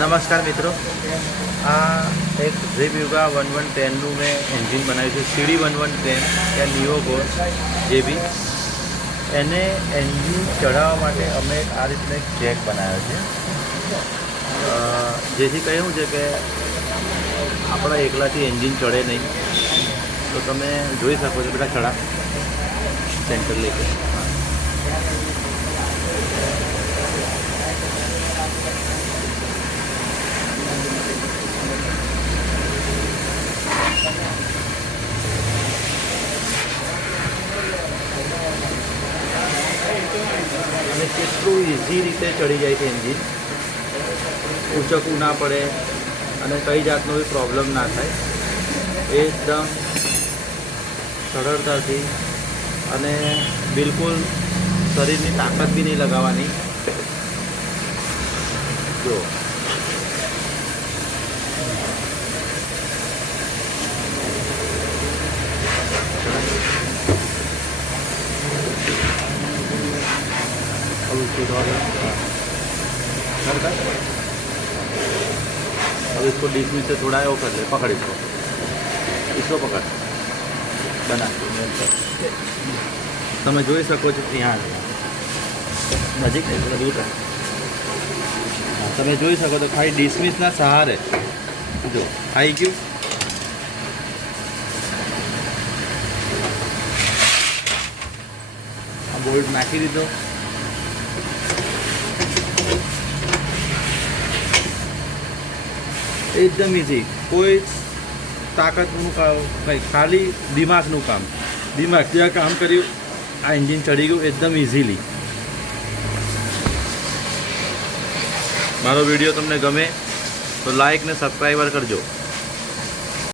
नमस्कार मित्रों, आ एक ઝેબ યુગા 1110 મેં એન્જિન બનાવ્યું છે સીડી 1110 या નિયો ગોર જે બી એને એન્જિન ચડાવવા માટે અમે આ રીતનો એક જેક બનાવ્યો છે, જેથી કહ્યું છે કે આપણા એકલાથી એન્જિન ચડે નહીં. તો તમે જોઈ શકો છો. બેટા ચડા સેન્ટર લેકે અને કેટલું ઇઝી રીતે ચડી જાય છે એન્જિન. ઊંચકવું ના પડે અને કઈ જાતનો બી પ્રોબ્લેમ ના થાય. એકદમ સરળતાથી અને બિલકુલ શરીરની તાકાત બી નહીં લગાવવાની. જો अब उसको अब इसको डिसमिस से थोड़ा वो कर ले. पकड़ इसको पकड़ बना. તમે જોઈ શકો છો ત્યાં નજીક દૂર. તમે જોઈ શકો તો ખાલી ડિસમિસના સહારે જો આવી ગયું. આ બોલ્ટ નાખી દીધો. એકદમ ઇઝી. કોઈ તાકાતનું કંઈ, ખાલી દિમાગનું કામ. દિમાગ જ્યાં કામ કર્યું આ એન્જિન ચડી ગયું એકદમ ઇઝીલી. મારો વિડીયો તમને ગમે તો લાઈક ને સબસ્ક્રાઈબર કરજો.